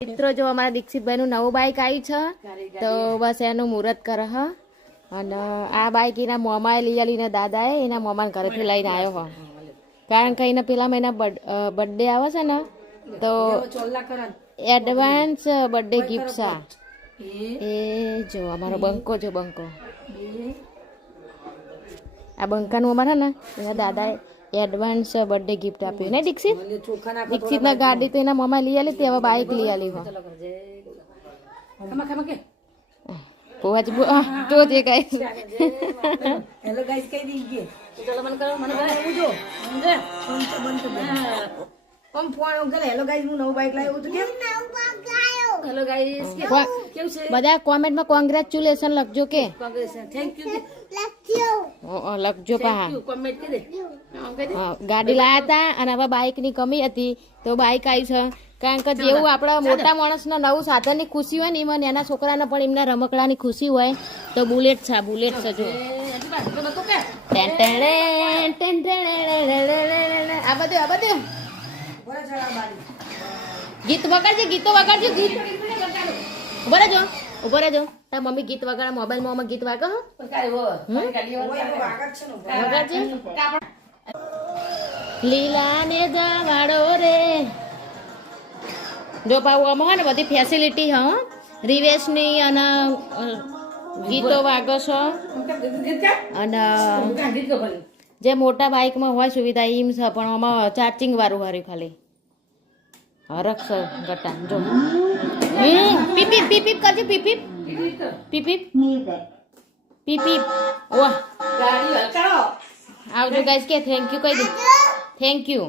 મિત્રો જો અમારા દીક્ષિતભાઈ નું નવું બાઈક આવ્યું છે તો બસ એનું મુહૂર્ત કરે હ અને આ બાઈક એના મોમાએ લઈ આવીને દાદાએ એના મોમાને ઘરેથી લઈને આવ્યો હો કારણ કે એના પેલા મહિના બર્થડે આવે છે ને તો એડવાન્સ બર્થડે ગિફ્ટ છે એ જો અમારો બંકો જો બંકો આ બંકાનું અમારે ને એના દાદાએ એડવાન્સ બર્થડે ગિફ્ટ આપ્યું ને દીક્ષિત ના ગાડી તો એના મમ્મા લઈ આલી હવે બાઈક લઈ આલી હો પોવાજ તો જે ગાઈસ હેલો ગાઈસ કઈ દીજે ચલો મને કરો મને ઉજો સમજે બંધ ઓમ ફોન કરે હેલો ગાઈસ હું નવું બાઈક લાવ્યો તો કેમ નવું બાઈક લાવ્યો હેલો ગાઈસ કેવું છે બધા કોમેન્ટમાં કોંગ્રેચ્યુલેશન લખજો કે કોંગ્રેચ્યુલેશન થેન્ક યુ લખજો પા કોમેન્ટ કરી દે ગાડી લાયા હતા અને હવે બાઈક ની કમી હતી તો બાઈક આવી છે કારણ કે જેવું આપણા મોટા માણસના નવું સાધનની ખુશી હોય ને એમાં નાના છોકરાને પણ એમના રમકડાની ખુશી હોય તો બુલેટ છે જો આ બધું ગીત વગાડજે ગીતો વગાડજો ગીત ઉભો રહેજો તાર મમ્મી ગીત વગાડે મોબાઈલમાં ગીત વાગો વગાડજે લીલા ને જવાડો રે જો પાઉ આમાં ને બધી ફેસિલિટી હ રિવેશની અને ગીતો વાગો છો અને જે મોટા બાઇકમાં હોય સુવિધા એમ છે પણ આમાં ચાર્જિંગ વાળું હાર્યું ખાલી હરખ ગટા જો પીપીપ પીપીપ કરજો પીપીપ પીપીપ પીપીપ વાહ આવજો ગાઈસ કે થેન્ક યુ કહી દે થેન્ક યુ